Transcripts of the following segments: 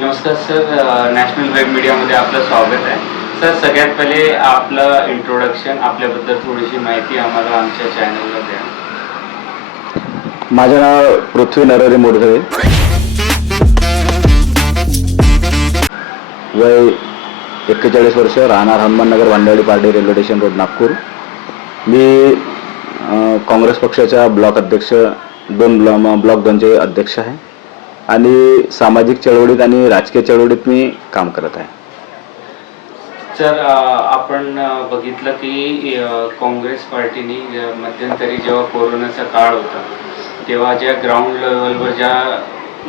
नमस्कार sir, national web मीडियामध्ये आपलं स्वागत आहे. सर, सगळ्यात पहिले आपलं इंट्रोडक्शन, आपल्याबद्दल थोडीशी माहिती आम्हाला आमच्या चॅनलला द्या. माझे नाव पृथ्वी नरहरी मोडघरे, वय 41 वर्ष, राहणार Hanumannagar, Wandewadi Pardi, railway station road, Nagpur. मी काँग्रेस पक्षाच्या ब्लॉक अध्यक्ष, ब्लॉक 2चे अध्यक्ष आहे आणि सामाजिक चळवळीत आणि राजकीय चळवळीत मी काम करत आहे. सर, आपण बघितलं की काँग्रेस पार्टीने मध्यंतरी जेव्हा कोरोनाचा काळ होता तेव्हा ज्या ग्राउंड लेवलवर ज्या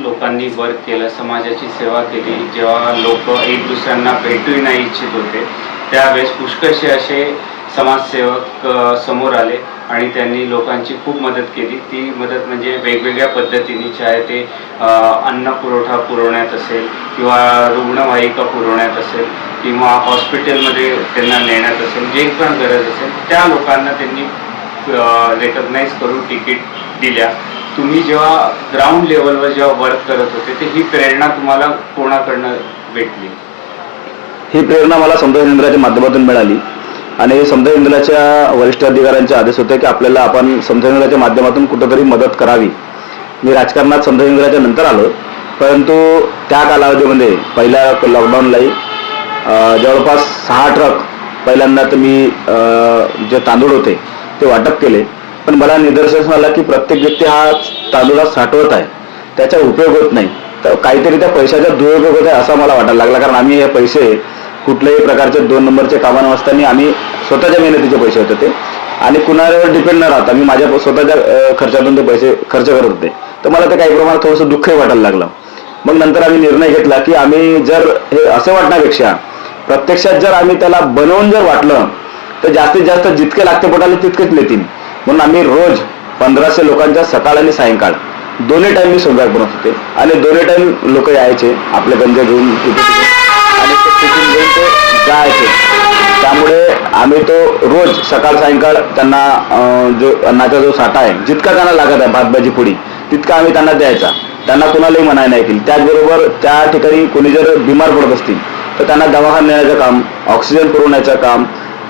लोकांनी वर्क केलं, समाजाची सेवा केली, जेव्हा लोक एक दुसऱ्यांना भेटूही नाही इच्छित होते त्यावेळेस पुष्कळसे असे समाजसेवक समोर आले आणि त्यांनी लोकांची खूप मदत केली. ती मदत म्हणजे वेगवेगळ्या पद्धतीने, चाहे ते अन्न पुरवठा पुरवण्यात असेल किंवा रुग्णवाहिका पुरवण्यात असेल किंवा हॉस्पिटलमध्ये त्यांना नेण्यात असेल, जे पण गरज असेल त्या लोकांना त्यांनी रेकग्नाइज करून तिकीट दिल्या. तुम्ही जेव्हा ग्राउंड लेवलवर जेव्हा वर्क करत होते ते ही प्रेरणा तुम्हाला कोणाकडनं भेटली? ही प्रेरणा मला समता केंद्राच्या माध्यमातून मिळाली आणि समता केंद्राच्या वरिष्ठ अधिकाऱ्यांचे आदेश होते की आपण समता केंद्राच्या माध्यमातून कुठेतरी मदत करावी. मी राजकारणात समता केंद्राच्या नंतर आलो, परंतु त्या कालावधीमध्ये पहिल्या लॉकडाऊनलाही जवळपास 6 ट्रक पहिल्यांदा तर मी जे तांदूळ होते ते वाटप केले. पण मला निदर्शनास आलं की प्रत्येक व्यक्ती हा तांदूळा साठवत आहे, त्याचा उपयोग होत नाही, तर काहीतरी त्या पैशाचा दुरुपयोग होत आहे असं मला वाटायला लागला. कारण आम्ही हे पैसे कुठल्याही प्रकारचे 2 नंबरचे कामा नसताना आम्ही स्वतःच्या मेहनतीचे पैसे होते ते आणि कुणावर डिपेंड न राहता मी माझ्या स्वतःच्या खर्चातून ते पैसे खर्च करत होते. तर मला ते काही प्रमाणात थोडंसं दुःखही वाटायला लागलं. मग नंतर आम्ही निर्णय घेतला की आम्ही जर हे असं वाटण्यापेक्षा प्रत्यक्षात जर आम्ही त्याला बनवून जर वाटलं तर जास्तीत जास्त जितके लागते पडाले तितकेच नेतील. म्हणून आम्ही रोज 1500 लोकांच्या सकाळ आणि सायंकाळ दोन्ही टाइम मी स्वयंपाक बनवत होते आणि दोन्ही टाइम लोक यायचे आपले गंज घेऊन तिथे आणि ते टिफिन घेऊन ते जायचे. त्यामुळे आम्ही तो रोज सकाळ सायंकाळ त्यांना जो अन्नाचा जो साठा आहे, जितका त्यांना लागत आहे, भात भाजी पोळी, तितका आम्ही त्यांना द्यायचा. त्यांना कुणालाही मनाई नाही केली. त्याचबरोबर त्या ठिकाणी कोणी जर बिमार पडत असतील तर त्यांना दवाखान्यात नेण्याचं काम, ऑक्सिजन पुरवण्याचं काम,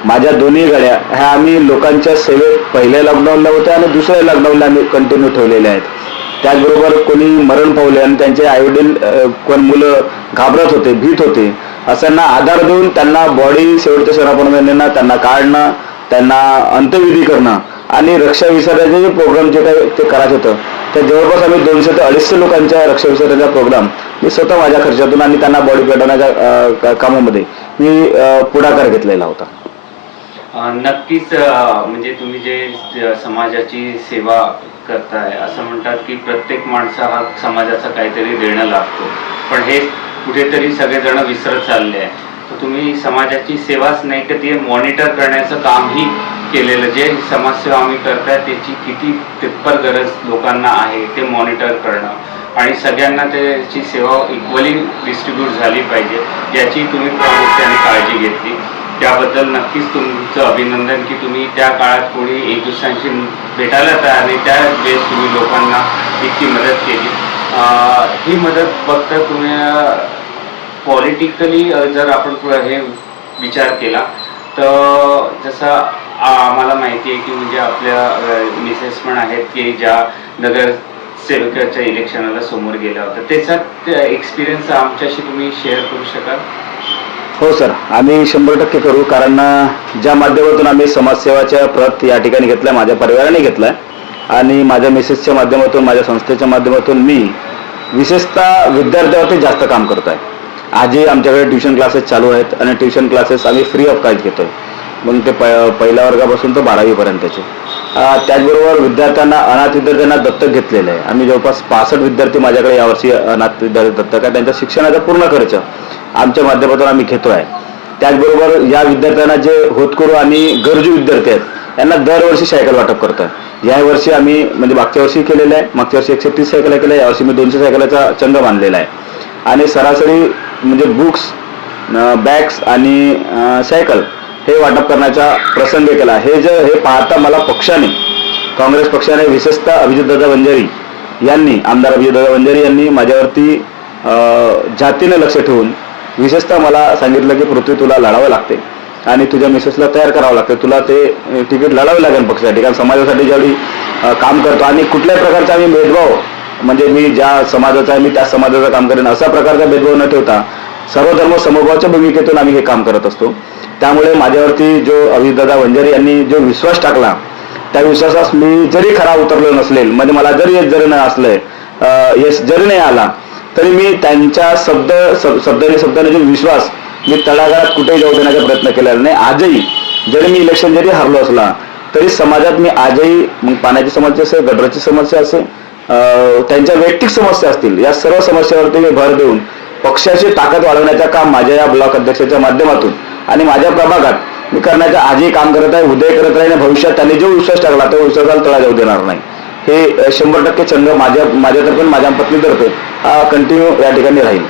माझ्या दोन्ही गाड्या ह्या आम्ही लोकांच्या सेवेत पहिल्या लॉकडाऊनला होत्या आणि दुसऱ्या लॉकडाऊनला आम्ही कंटिन्यू ठेवलेल्या आहेत. त्याचबरोबर कोणी मरण पावले आणि त्यांचे आईवडील कोण मुलं घाबरत होते, भीत होते, अशांना आधार देऊन त्यांना बॉडी शेवटच्या क्षणापर्यंत नेणं, त्यांना काढणं, त्यांना अंत्यविधी करणं आणि रक्षा विसर्जनाचे जे प्रोग्राम जे काही ते करायचं होतं त्या जवळपास आम्ही 200 ते 250 लोकांच्या रक्षा विसर्जनाचा प्रोग्राम मी स्वतः माझ्या खर्चातून आणि त्यांना बॉडी पेटवण्याच्या कामामध्ये मी पुढाकार घेतलेला होता. नक्कीच, म्हणजे तुम्ही जे समाजाची सेवा करताय, असं म्हणतात की प्रत्येक माणसा हा समाजाचा काहीतरी देणं लागतो, पण हे कुठेतरी सगळेजण विसरत चालले आहे. तर तुम्ही समाजाची सेवाच नाही तर ते मॉनिटर करण्याचं कामही केलेलं, जे समाजसेवा आम्ही करताय त्याची किती तितपर गरज लोकांना आहे ते मॉनिटर करणं आणि सगळ्यांना त्याची सेवा इक्वली डिस्ट्रीब्यूट झाली पाहिजे याची तुम्ही प्रामुख्याने काळजी घेतली. त्याबद्दल नक्कीच तुमचं अभिनंदन की तुम्ही त्या काळात कोणी एक दुसऱ्यांशी भेटायला तयार नाही, त्या वेळेस तुम्ही लोकांना इतकी मदत केली. ही मदत फक्त तुम्ही पॉलिटिकली जर आपण हे विचार केला तर जसं आम्हाला माहिती आहे की म्हणजे आपल्या मिसेस पण आहेत की ज्या नगरसेवकाच्या इलेक्शनाला समोर गेल्या होत्या, त्याचा एक्सपिरियन्स आमच्याशी तुम्ही शेअर करू शकाल? हो सर, आम्ही 100% करू. कारण ज्या माध्यमातून आम्ही समाजसेवाच्या प्रत या ठिकाणी घेतल्या, माझ्या परिवाराने घेतलाय आणि माझ्या मिसेसच्या माध्यमातून, माझ्या संस्थेच्या माध्यमातून मी विशेषतः विद्यार्थ्यांवरती जास्त काम करत आहे. आजही आमच्याकडे ट्युशन क्लासेस चालू आहेत आणि ट्युशन क्लासेस आम्ही फ्री ऑफ कॉस्ट घेतोय, मग ते पहिल्या वर्गापासून तर 12वी पर्यंतचे. त्याचबरोबर विद्यार्थ्यांना, अनाथ विद्यार्थ्यांना दत्तक घेतलेलं आहे. आम्ही जवळपास 65 विद्यार्थी माझ्याकडे यावर्षी अनाथ विद्यार्थी दत्तक आहे. त्यांच्या शिक्षणाचा पूर्ण खर्च आमच्या माध्यमातून आम्ही घेतो आहे. त्याचबरोबर या विद्यार्थ्यांना जे होतकरू आणि गरजू विद्यार्थी आहेत यांना दरवर्षी सायकल वाटप करतो आहे. यावर्षी आम्ही म्हणजे मागच्या वर्षी केलेलं आहे, मागच्या वर्षी 130 सायकल केल्या, यावर्षी मी 200 सायकलचा चंग बांधलेला आहे आणि सरासरी म्हणजे बुक्स, बॅग्स आणि सायकल हे वाटप करण्याचा प्रसंग केला. हे पाहता मला पक्षाने, काँग्रेस पक्षाने विशेषतः अभिजितदादा वंजारी यांनी, आमदार अभिजितदादा वंजारी यांनी माझ्यावरती जातीने लक्ष ठेवून विशेषतः मला सांगितलं की पृथ्वी तुला लढावं लागते आणि तुझ्या मिसेसला तयार करावं लागतं, तुला ते तिकीट लढावं लागेल पक्षासाठी, कारण समाजासाठी ज्यावेळी काम करतो आणि कुठल्याही प्रकारचा आम्ही भेदभाव, म्हणजे मी ज्या समाजाचा आहे मी त्या समाजाचं काम करेन असा प्रकारचा भेदभाव न ठेवता सर्व धर्म समभावाच्या भूमिकेतून आम्ही हे काम करत असतो. त्यामुळे माझ्यावरती जो अभिजितदादा वंजारी यांनी जो विश्वास टाकला, त्या विश्वासास मी जरी खरा उतरलो नसलेल, म्हणजे मला जरी यश जरी नाही असलंय, यश जरी नाही आला, तरी मी त्यांच्या शब्दाने जो विश्वास मी तळागाळात कुठेही जाऊ देण्याचा प्रयत्न केलेला नाही. आजही जरी मी इलेक्शन जरी हरलो असला तरी समाजात मी आजही, मग पाण्याची समस्या असेल, गटराची समस्या असेल, त्यांच्या वैयक्तिक समस्या असतील, या सर्व समस्यावरती मी भर देऊन पक्षाची ताकद वाढवण्याचं काम माझ्या या ब्लॉक अध्यक्षाच्या माध्यमातून आणि माझ्या प्रभागात मी करण्याचं आजही काम करत आहे, उदय करत राहील. भविष्यात त्यांनी जो विश्वास टाकला तो विश्वासाला तळा जाऊ देणार नाही. हे 100% छंद माझ्यातर्फे माझ्या पत्नीतर्फे हा कंटिन्यू या ठिकाणी राहील.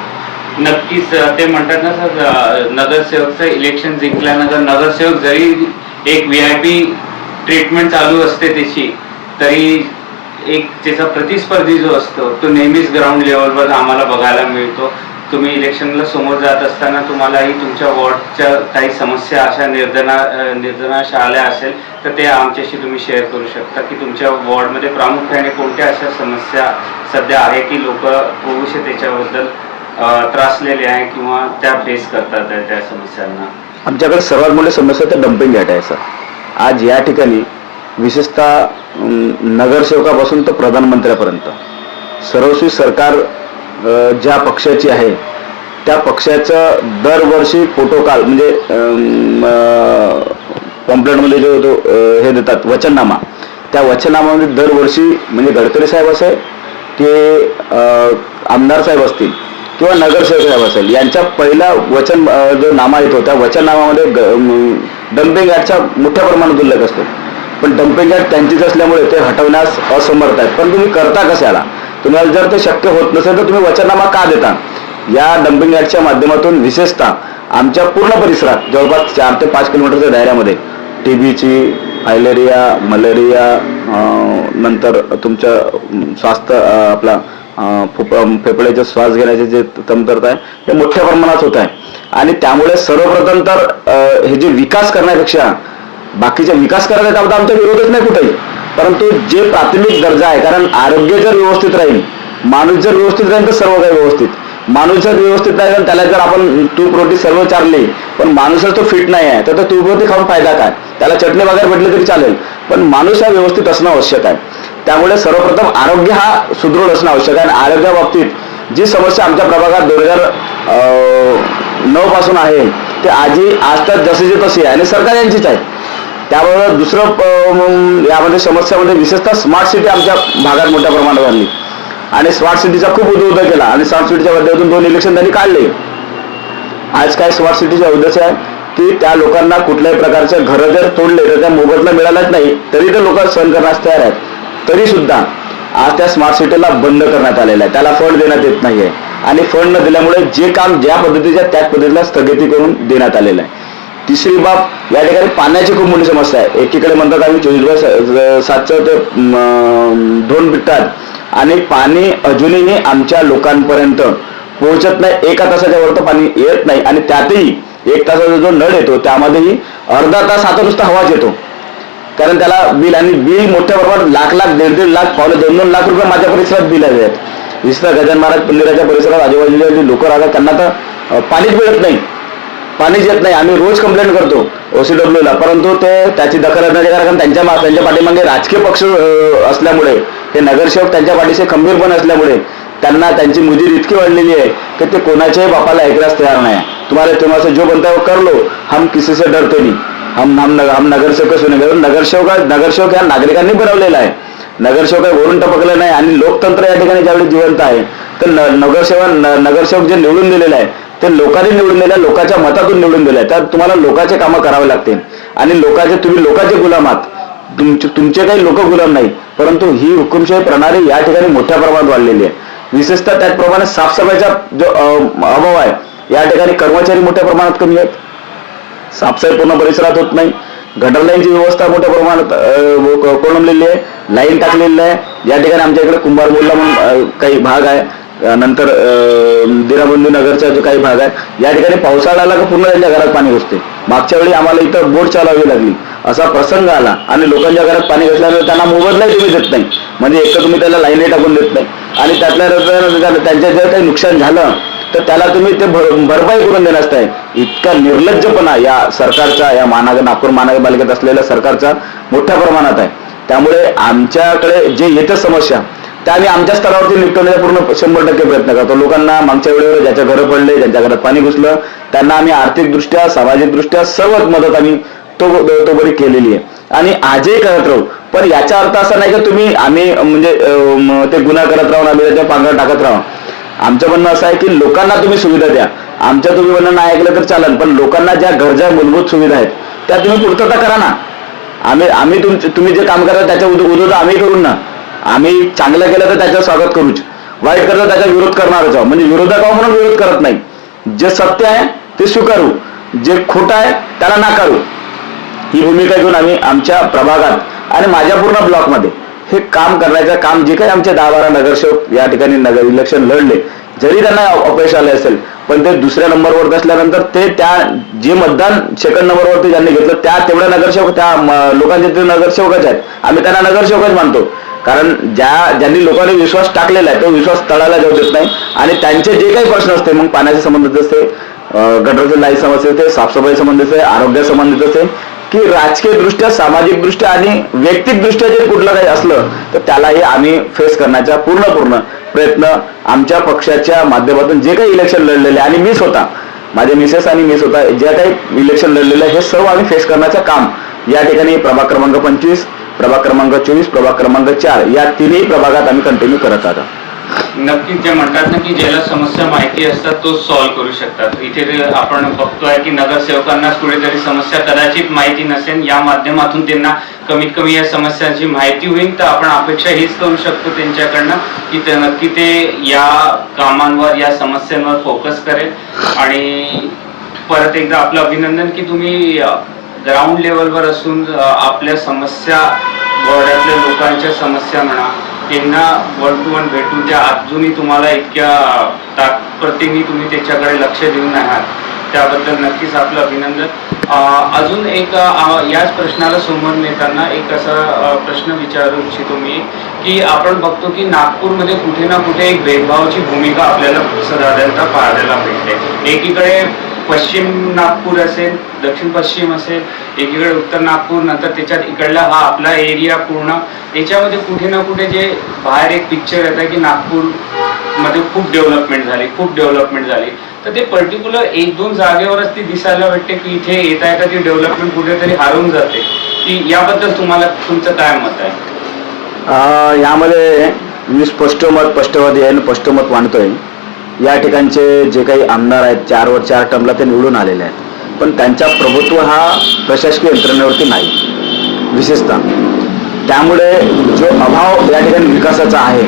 नक्कीच ते म्हणतात ना सर, नगरसेवकचं इलेक्शन जिंकल्यानंतर नगरसेवक जरी एक VIP ट्रीटमेंट चालू असते त्याची, तरी एक त्याचा प्रतिस्पर्धी जो असतो तो नेहमीच ग्राउंड लेवलवर आम्हाला बघायला मिळतो. तुम्ही इलेक्शनला समोर जात असताना तुम्हालाही तुमच्या वॉर्डच्या काही समस्या अशा निर्दनाश आल्या असेल तर ते आमच्याशी तुम्ही शेअर करू शकता की तुमच्या वॉर्डमध्ये प्रामुख्याने कोणत्या अशा समस्या सध्या आहे की लोक भविष्य त्याच्याबद्दल त्रासलेले आहे किंवा त्या फेस करतात त्या समस्यांना. आमच्याकडे सर्वात मोठी समस्या तर डम्पिंग यार्ड आहे सर. आज या ठिकाणी विशेषतः नगरसेवकापासून तर प्रधानमंत्र्यापर्यंत सर्वस्वी सरकार ज्या पक्षाची आहे त्या पक्षाचं दरवर्षी फोटो काल म्हणजे पॉम्पलेटमध्ये जो हे देतात वचननामा, त्या वचननामामध्ये दरवर्षी म्हणजे गडकरी साहेब असेल की आमदार साहेब असतील किंवा नगरसेवक साहेब असेल, यांच्या पहिला वचन जो नामा येतो त्या वचननामामध्ये डम्पिंग यार्डचा मोठ्या प्रमाणात उल्लेख असतो. पण डम्पिंग यार्ड त्यांचीच असल्यामुळे ते हटवण्यास असमर्थ आहेत. पण तुम्ही करता कशाला? तुम्हाला जर ते शक्य होत नसेल तर तुम्ही वचननामा का देता? या डम्पिंग यार्डच्या माध्यमातून विशेषतः आमच्या पूर्ण परिसरात जवळपास 4 ते 5 किलोमीटरच्या दायऱ्यामध्ये TBची, फायलेरिया, मलेरिया, नंतर तुमचं स्वास्थ्य आपला फेफड्याचे श्वास घेण्याचे जे तंत्रता आहे ते मोठ्या प्रमाणात होत आहे. आणि त्यामुळे सर्वप्रथम तर हे जे विकास करण्यापेक्षा बाकीचे विकास करायला त्याबद्दल आमचा विरोधच नाही कुठेही, परंतु जे प्राथमिक दर्जा आहे, कारण आरोग्य जर व्यवस्थित राहील, माणूस जर व्यवस्थित राहील तर सर्व काही व्यवस्थित. माणूस जर व्यवस्थित नाही तर त्याला जर आपण तूप रोटी सर्व चारली पण माणूसच तो फिट नाही आहे तर तूप रोटी खाऊन फायदा काय? त्याला चटणी वगैरे भेटली तरी चालेल, पण माणूस हा व्यवस्थित असणं आवश्यक आहे. त्यामुळे सर्वप्रथम आरोग्य हा सुदृढ असणं आवश्यक आहे. आणि आरोग्याबाबतीत जी समस्या आमच्या प्रभागात 2009 पासून आहे ते आजही आज तर जशीची तशी आहे आणि सरकार यांचीच आहे. त्याबरोबर दुसरं यामध्ये समस्यामध्ये विशेषतः स्मार्ट सिटी आमच्या भागात मोठ्या प्रमाणात आणली आणि स्मार्ट सिटीचा खूप उद्योग केला आणि स्मार्ट सिटीच्या माध्यमातून 2 इलेक्शन त्यांनी काढले. आज काय स्मार्ट सिटीचा उद्देश आहे की त्या लोकांना कुठल्याही प्रकारचे घरं जर तोडले तर त्या मोबदला मिळालाच नाही तरी ते लोक सहन करण्यास तयार आहेत. तरी सुद्धा आज त्या स्मार्ट सिटीला बंद करण्यात आलेलं आहे, त्याला फंड देण्यात येत नाहीये आणि फंड न दिल्यामुळे जे काम ज्या पद्धतीच्या त्याच पद्धतीला स्थगिती करून देण्यात आलेलं आहे. तिसरी बाब, या ठिकाणी पाण्याची खूप मोठी समस्या आहे. एकीकडे म्हणतात आम्ही 24/7 ते 2 पिटात आणि पाणी अजूनही आमच्या लोकांपर्यंत पोहोचत नाही. 1 तासाच्या वर तर पाणी येत नाही आणि त्यातही 1 तासाचा जो नळ येतो त्यामध्येही अर्धा तास आता नुसता हवाच येतो, कारण त्याला बिल आणि बिल मोठ्या प्रमाणात लाख 1.5 लाख पावणे 2 लाख रुपये माझ्या परिसरात बिल आहेत. विशेषतः गजानन महाराज मंदिराच्या परिसरात आजूबाजूचे जे लोक राहतात त्यांना तर पाणीच मिळत नाही, पाणीच येत नाही. आम्ही रोज कंप्लेंट करतो OCWला, परंतु ते त्याची दखल घेण्याचे कारण त्यांच्या पाठीमागे राजकीय पक्ष असल्यामुळे, हे नगरसेवक त्यांच्या पाठीशी खंबीरपणे असल्यामुळे त्यांना त्यांची मुजीर इतकी वाढलेली आहे की ते कोणाच्याही बापाला ऐकण्यास तयार नाही. तुम्हाला जो बनता है करो, हम किसी से डरते नहीं, हम नगरसेवक सुनेंगे. नगरसेवक या नागरिकांनी बनवलेला आहे. नगरसेवक वरून टपकलं नाही आणि लोकतंत्र या ठिकाणी ज्यावेळी जिवंत आहे तर नगरसेवक जे निवडून दिलेलं आहे ते लोकांनी निवडून दिल्या, लोकांच्या मतातून निवडून दिल्या. तर तुम्हाला लोकांचे कामं करावे लागतील आणि तुम्ही लोकांचे गुलाम आहात. तुमचे काही लोक गुलाम नाही, परंतु ही हुकुमशाही प्रणाली या ठिकाणी मोठ्या प्रमाणात वाढलेली आहे. विशेषतः त्याचप्रमाणे साफसफाईचा जो अभाव आहे, या ठिकाणी कर्मचारी मोठ्या प्रमाणात कमी आहेत, साफसफाई पूर्ण परिसरात होत नाही, गटर लाईनची व्यवस्था मोठ्या प्रमाणात कोलमलेली आहे, लाईन टाकलेली आहे. या ठिकाणी आमच्या इकडे कुंभार बोलला म्हणून काही भाग आहे नंतर दिराबंदी नगरचा जो काही भाग आहे या ठिकाणी पावसाळा आला की पूर्ण त्यांच्या घरात पाणी घुसते. मागच्या वेळी आम्हाला इथं बोट चालवावी लागली, असा प्रसंग आला आणि लोकांच्या घरात पाणी घुसल्यामुळे त्यांना मोबदलाही तुम्ही देत नाही. म्हणजे एक तर तुम्ही त्याला लाईनही टाकून देत नाही आणि त्यातल्या त्यांच्या जर काही नुकसान झालं तर त्याला तुम्ही ते भरपाई करून देण्यास आहे. इतका निर्लज्जपणा या सरकारचा, या नागपूर महानगरपालिकेत असलेल्या सरकारचा मोठ्या प्रमाणात आहे. त्यामुळे आमच्याकडे जे येत्या समस्या त्या आम्ही आमच्या स्तरावरती निपटवण्याचा पूर्ण 100% प्रयत्न करतो. लोकांना मागच्या वेळेवर ज्याच्या घरं पडले, ज्यांच्या घरात पाणी घुसलं त्यांना आम्ही आर्थिकदृष्ट्या, सामाजिकदृष्ट्या सर्वच मदत आम्ही तोबरी केलेली आहे आणि आजही करत राहू. पण याचा अर्थ असा नाही की आम्ही म्हणजे ते गुन्हा करत राहून आम्ही त्याच्या पांघर टाकत राहू. आमचं म्हणणं असं आहे की लोकांना तुम्ही सुविधा द्या. आमच्या तुम्ही म्हणणं नाही ऐकलं तर चालेल, पण लोकांना ज्या गरजा, मूलभूत सुविधा आहेत त्या तुम्ही पूर्तता करा ना. आम्ही तुम्ही जे काम करा त्याच्या उद्योग आम्ही करू ना. आम्ही चांगलं केलं तर त्याचं स्वागत करूच, वाईट करतो त्याचा विरोध करणारच आहोत. म्हणजे विरोधक आहोत म्हणून विरोध करत नाही. जे सत्य आहे ते स्वीकारू, जे खोटं आहे त्याला नाकारू. ही भूमिका घेऊन आम्ही आमच्या प्रभागात आणि माझ्या पूर्ण ब्लॉकमध्ये हे काम करण्याचं काम, जे काही आमचे 10-12 नगरसेवक या ठिकाणी इलेक्शन लढले, जरी त्यांना अपयश आले असेल पण ते दुसऱ्या नंबरवर असल्यानंतर ते त्या जे मतदान सेकंड नंबरवरती ज्यांनी घेतलं त्या तेवढ्या नगरसेवक, त्या लोकांचे ते नगरसेवकच आहेत. आम्ही त्यांना नगरसेवकच मानतो. कारण ज्यांनी लोकांनी विश्वास टाकलेला आहे तो विश्वास तळाला जाऊ देत नाही. आणि त्यांचे जे काही प्रश्न असते, मग पाण्याच्या संबंधित असते, गटरचे लाईट समस्या असते, साफसफाई संबंधित आहे, आरोग्या संबंधित असते, की राजकीय दृष्ट्या, सामाजिक दृष्ट्या आणि वैयक्तिक दृष्ट्या जे कुठलं काही असलं तर त्यालाही आम्ही फेस करण्याचा पूर्ण प्रयत्न आमच्या पक्षाच्या माध्यमातून जे काही इलेक्शन लढलेले आणि मी स्वतः, माझे मिसेस आणि मी स्वतः जे काही इलेक्शन लढलेलं आहे हे सर्व आम्ही फेस करण्याचं काम या ठिकाणी प्रभाग क्रमांक 25, प्रभाग क्रमांक 24, प्रभाग क्रमांक 4 या तिन्ही प्रभागात आम्ही कंटिन्यू करत आहोत. नक्कीच जे म्हणतात ना की ज्याला समस्या माहिती असतात तो सॉल्व्ह करू शकतात. इथे आपण बघतोय की नगरसेवकांना कुठेतरी समस्या कदाचित माहिती नसेल, या माध्यमातून त्यांना कमीत कमी या समस्यांची माहिती होईल. तर आपण अपेक्षा हीच करू शकतो त्यांच्याकडनं की ते नक्की ते या कामांवर, या समस्यांवर फोकस करेल. आणि परत एकदा आपलं अभिनंदन की तुम्ही ग्राउंड लेवलवर असून आपल्या समस्या, वाड्यातल्या लोकांच्या समस्या म्हणा त्यांना 1 to 1 भेटून त्या अजूनही तुम्हाला इतक्या तात्परतेने तुम्ही त्याच्याकडे लक्ष देऊन आहात, त्याबद्दल नक्कीच आपलं अभिनंदन. अजून एक याच प्रश्नाला समोर नेताना एक असा प्रश्न विचारू इच्छितो मी की आपण बघतो की नागपूरमध्ये कुठे ना कुठे एक भेदभावाची भूमिका आपल्याला साधारणतः पाहायला भेटते. एकीकडे पश्चिम नागपूर असेल, दक्षिण पश्चिम असेल, एकीकडे उत्तर नागपूर, नंतर त्याच्यात इकडला हा आपला एरिया पूर्ण, याच्यामध्ये कुठे ना कुठे जे बाहेर एक पिक्चर येतं की नागपूरमध्ये खूप डेव्हलपमेंट झाली. तर ते पर्टिक्युलर 1-2 जागेवरच ती दिसायला भेटते की इथे येता ती डेव्हलपमेंट कुठेतरी हारून जाते. की याबद्दल तुमचं काय मत आहे? यामध्ये मी स्पष्टवादी आहे आणि स्पष्टमत मांडतोय. या ठिकाणचे जे काही आमदार आहेत 4वर 4 टर्मला ते निवडून आलेले आहेत, पण त्यांचा प्रभुत्व हा प्रशासकीय यंत्रणेवरती नाही विशेषतः. त्यामुळे जो अभाव या ठिकाणी विकासाचा आहे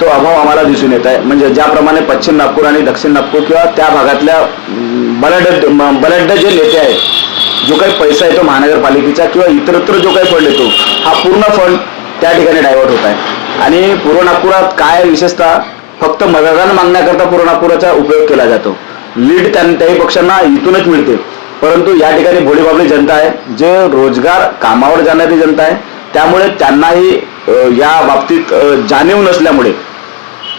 तो अभाव आम्हाला दिसून येत आहे. म्हणजे ज्याप्रमाणे पश्चिम नागपूर आणि दक्षिण नागपूर किंवा त्या भागातल्या बलाढ्य जे नेते आहेत, जो काही पैसा येतो महानगरपालिकेचा किंवा इतरत्र जो काही फंड येतो हा पूर्ण फंड त्या ठिकाणी डायव्हर्ट होत आहे. आणि पूर्व नागपुरात काय विशेषतः फक्त मतदान मागण्याकरता पूर्व नागपुराचा उपयोग केला जातो. लीड त्याही पक्षांना इथूनच मिळते. परंतु या ठिकाणी भोळीबाबली जनता आहे, जे रोजगार कामावर जाणारी जनता आहे. त्यामुळे त्यांनाही या बाबतीत जाणीव नसल्यामुळे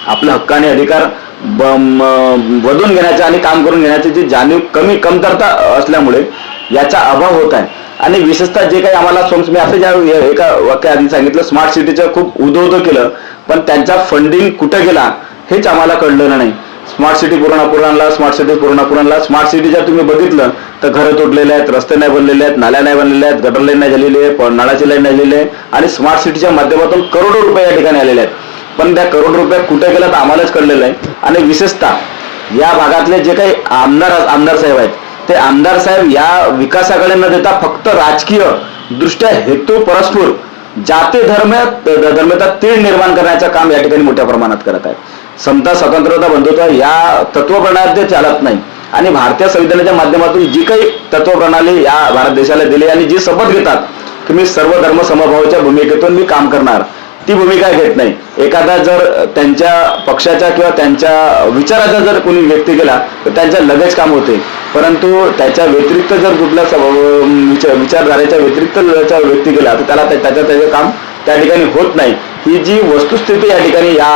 आपले हक्क आणि अधिकार वधून घेण्याचा आणि काम करून घेण्याची जी जाणीव कमतरता असल्यामुळे याचा अभाव होत आहे. आणि विशेषतः जे काही आम्हाला मी असं ज्या एका वाक्या आधी सांगितलं, स्मार्ट सिटीचं खूप उदो केलं, पण त्यांचा फंडिंग कुठं गेला हेच आम्हाला कळलेलं नाही. स्मार्ट सिटी पूर्णापूरांना, स्मार्ट सिटीच्या तुम्ही बघितलं तर घरं तुटलेले आहेत, रस्ते नाही बनलेले आहेत, नाल्या नाही बनलेल्या आहेत, गटर लाईन नाही झालेली आहे, नळाची लाईन नाही झालेली आहे. आणि स्मार्ट सिटीच्या माध्यमातून करोडो रुपये या ठिकाणी आलेले आहेत. पण त्या करोड रुपये कुठे गेला तर आम्हालाच कळलेलं आहे. आणि विशेषतः या भागातले जे काही आमदार साहेब आहेत ते आमदार साहेब या विकासाकडे न देता फक्त राजकीय दृष्ट्या हेतू परस्पर जाती धर्मेता तीळ निर्माण करण्याचं काम या ठिकाणी मोठ्या प्रमाणात करत आहे. समता, स्वतंत्रता, बंधुत्व या तत्वप्रणालीत ते चालत नाही. आणि भारतीय संविधानाच्या माध्यमातून जी काही तत्वप्रणाली या भारत देशाला दिली आणि जी शपथ घेतात की मी सर्व धर्म समभावाच्या भूमिकेतून मी काम करणार, ती भूमिका घेत नाही. एखादा जर त्यांच्या पक्षाच्या किंवा त्यांच्या विचाराचा जर कोणी व्यक्त केला तर त्यांच्या लगेच काम होते, परंतु त्याच्या व्यतिरिक्त जर कुठल्या विचारधारेच्या व्यतिरिक्त जर व्यक्ती केला तर त्याला त्याचं काम त्या ठिकाणी होत नाही. ही जी वस्तुस्थिती या ठिकाणी या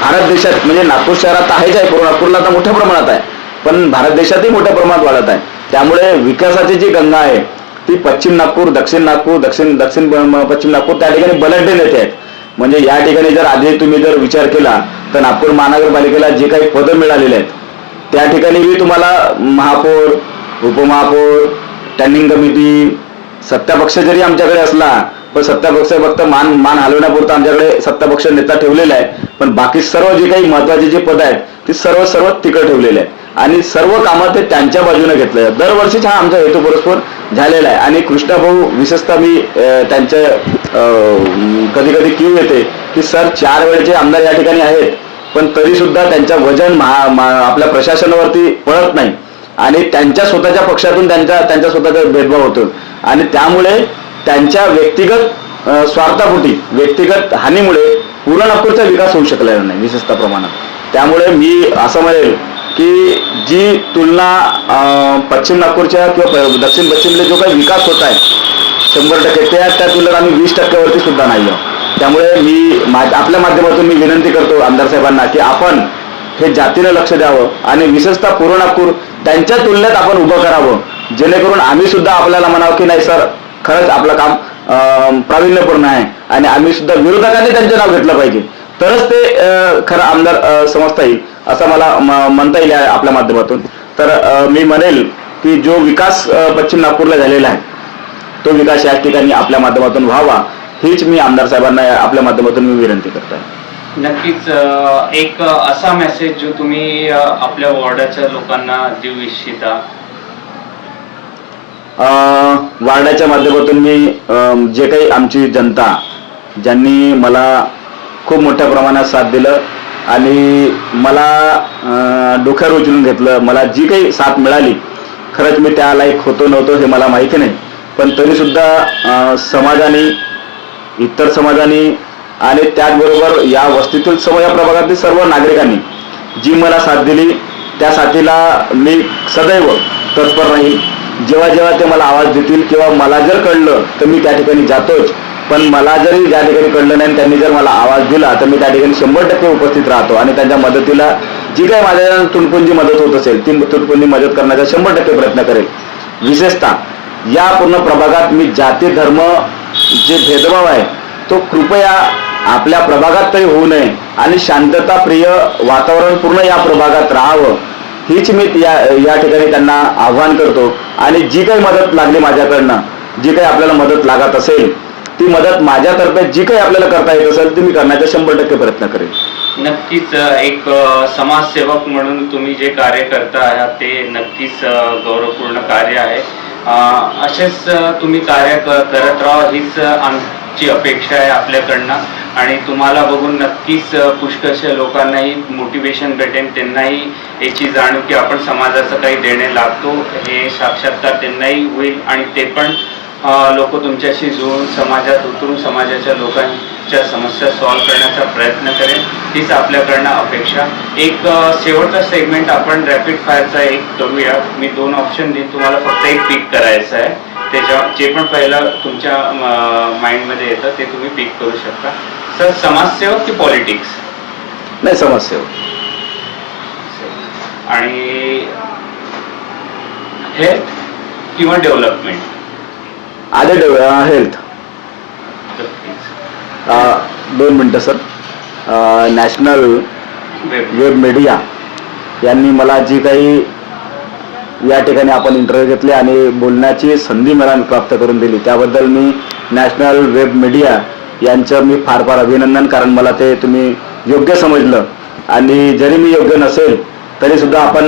भारत देशात म्हणजे नागपूर शहरात आहेच आहे, नागपूरला तर मोठ्या प्रमाणात आहे, पण भारत देशातही मोठ्या प्रमाणात वाढत आहे. त्यामुळे विकासाची जी गंगा आहे ती पश्चिम नागपूर, दक्षिण नागपूर, दक्षिण पश्चिम नागपूर त्या ठिकाणी बलाढ्य नेते आहेत. म्हणजे या ठिकाणी जर आधी तुम्ही जर विचार केला तर नागपूर महानगरपालिकेला जे काही पदं मिळालेले आहेत त्या ठिकाणी मी तुम्हाला महापौर, उपमहापौर, स्टँडिंग कमिटी, सत्तापक्ष जरी आमच्याकडे असला पण सत्तापक्ष फक्त मान हलवण्यापुरता आमच्याकडे सत्तापक्ष नेता ठेवलेला आहे, पण बाकी सर्व जे काही महत्वाचे जे पद आहेत ती सर्व तिकडे ठेवलेले आहे आणि सर्व कामं ते त्यांच्या बाजूने घेतलं आहे. दरवर्षीच हा आमचा हेतू परस्पर झालेला आहे. आणि कृष्णाभाऊ विशेषतः मी त्यांचे कधी कधी क्यू येते की सर 4 वेळेचे आमदार या ठिकाणी आहेत पण तरी सुद्धा त्यांचं वजन आपल्या प्रशासनावरती पडत नाही आणि त्यांच्या स्वतःच्या पक्षातून त्यांच्या स्वतःचा भेदभाव होतो आणि त्यामुळे त्यांच्या व्यक्तिगत स्वार्थापोटी, व्यक्तिगत हानीमुळे पूर्ण नागपूरचा विकास होऊ शकलेला नाही विशेषतः प्रमाणात. त्यामुळे मी असं म्हणेल की जी तुलना पश्चिम नागपूरच्या किंवा दक्षिण पश्चिमला जो काही विकास होत आहे 100% त्या तुलनेत आम्ही 20% सुद्धा नाही आहोत. त्यामुळे मी आपल्या माध्यमातून मी विनंती करतो आमदार साहेबांना की आपण हे जातीनं लक्ष द्यावं आणि विशेषतः पूर्ण नागपूर त्यांच्या तुलनेत आपण उभं करावं, जेणेकरून आम्ही सुद्धा आपल्याला म्हणावं की नाही सर खरंच आपलं काम प्रावीण्यपूर्ण आहे आणि आम्ही सुद्धा विरोधकांनी त्यांचं नाव घेतलं पाहिजे, तरच ते खरं आमदार समजता येईल असं मला म्हणता येईल आपल्या माध्यमातून. तर मी म्हणेल की जो विकास पश्चिम नागपूरला झालेला आहे तो विकास या ठिकाणी आपल्या माध्यमातून व्हावा हीच मी आमदार साहेबांना आपल्या माध्यमातून मी विनंती करतो आहे. नक्कीच एक असा मेसेज जो तुम्ही आपल्या वॉर्डाच्या लोकांना देऊ इच्छिता. वार्डाच्या माध्यमातून मी जे काही आमची जनता ज्यांनी मला खूप मोठ्या प्रमाणात साथ दिलं आणि मला डोक्यावर उचलून घेतलं, मला जी काही साथ मिळाली खरंच मी त्या लायक होतो नव्हतो हे मला माहिती नाही, पण तरीसुद्धा समाजाने, इतर समाजाने आणि त्याचबरोबर या वस्तीतील सर्व या प्रभागातील सर्व नागरिकांनी जी मला साथ दिली त्या साथीला मी सदैव तत्पर राहील. जेव्हा जेव्हा ते मला आवाज देतील किंवा मला जर कळलं तर मी त्या ठिकाणी जातोच, पण मला जरी ज्या ठिकाणी कळलं नाही त्यांनी जर मला आवाज दिला तर मी त्या ठिकाणी 100% उपस्थित राहतो आणि त्यांच्या मदतीला जी काही माझ्या तुटपुंजी मदत होत असेल ती तुटपुंजी मदत करण्याचा 100% प्रयत्न करेल. विशेषतः या पूर्ण प्रभागात मी जाती धर्म जे भेदभाव आहे तो कृपया आपल्या प्रभागात तरी होऊ नये आणि शांतताप्रिय वातावरण पूर्ण या प्रभागात राहावं हीच मी या ठिकाणी त्यांना आव्हान करतो. आणि जी काही मदत लागली माझ्याकडनं, जी काही आपल्याला मदत लागत असेल ती मदत माझ्यातर्फे जी काही आपल्याला करता येत असेल ती मी करण्याचा 100% प्रयत्न करेन. नक्कीच एक समाजसेवक म्हणून तुम्ही जे कार्य करता आहात ते नक्कीच गौरवपूर्ण कार्य आहे. असेच तुम्ही कार्य करत राहा हीच आमची अपेक्षा आहे आपल्याकडनं आणि तुम्हाला बघून नक्कीच पुष्कळशा लोकांनाही मोटिवेशन भेटेल, त्यांनाही याची जाणीव की आपण समाजाचं काही देणे लागतो हे साक्षात्कार त्यांनाही होईल आणि ते पण लोक तुमच्याशी जुळून समाजात उतरून समाजाच्या लोकांच्या समस्या सॉल्व्ह करण्याचा प्रयत्न करेल हीच आपल्याकडनं अपेक्षा. एक शेवटचा सेगमेंट आपण रॅपिड फायरचा एक करूया. मी 2 ऑप्शन देईन, तुम्हाला फक्त एक पिक करायचं आहे. त्याच्या जे पण पहिलं तुमच्या माइंडमध्ये येतं ते तुम्ही पिक करू शकता. सर समाजसेवक की पॉलिटिक्स? नाही, समाजसेवक. आणि हेल्थ किंवा डेव्हलपमेंट? आधी हेल्थ. 2 मिनिटं सर. नॅशनल वेब मीडिया यांनी मला जी काही या ठिकाणी आपण इंटरव्ह्यू घेतले आणि बोलण्याची संधी मला प्राप्त करून दिली त्याबद्दल मी नॅशनल वेब मीडिया यांचं मी फार फार अभिनंदन, कारण मला ते तुम्ही योग्य समजलं आणि जरी मी योग्य नसेल तरी सुद्धा आपण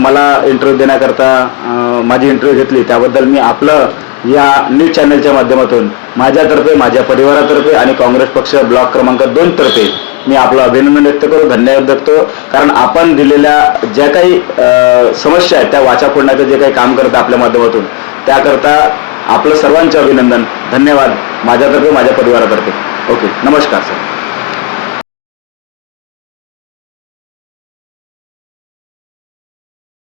मला इंटरव्ह्यू देण्याकरता माझी इंटरव्ह्यू घेतली त्याबद्दल मी आपलं या न्यूज चॅनलच्या माध्यमातून माझ्यातर्फे, माझ्या परिवारातर्फे आणि काँग्रेस पक्ष ब्लॉक क्रमांक 2 तर्फे मी आपलं अभिनंदन व्यक्त करू, धन्यवाद व्यक्त करतो. कारण आपण दिलेल्या ज्या काही समस्या आहेत त्या वाचा फोडण्याचं जे काही काम करतं आपल्या माध्यमातून त्याकरता आपलं सर्वांचं अभिनंदन, धन्यवाद माझ्यातर्फे, माझ्या परिवारातर्फे. ओके, नमस्कार सर.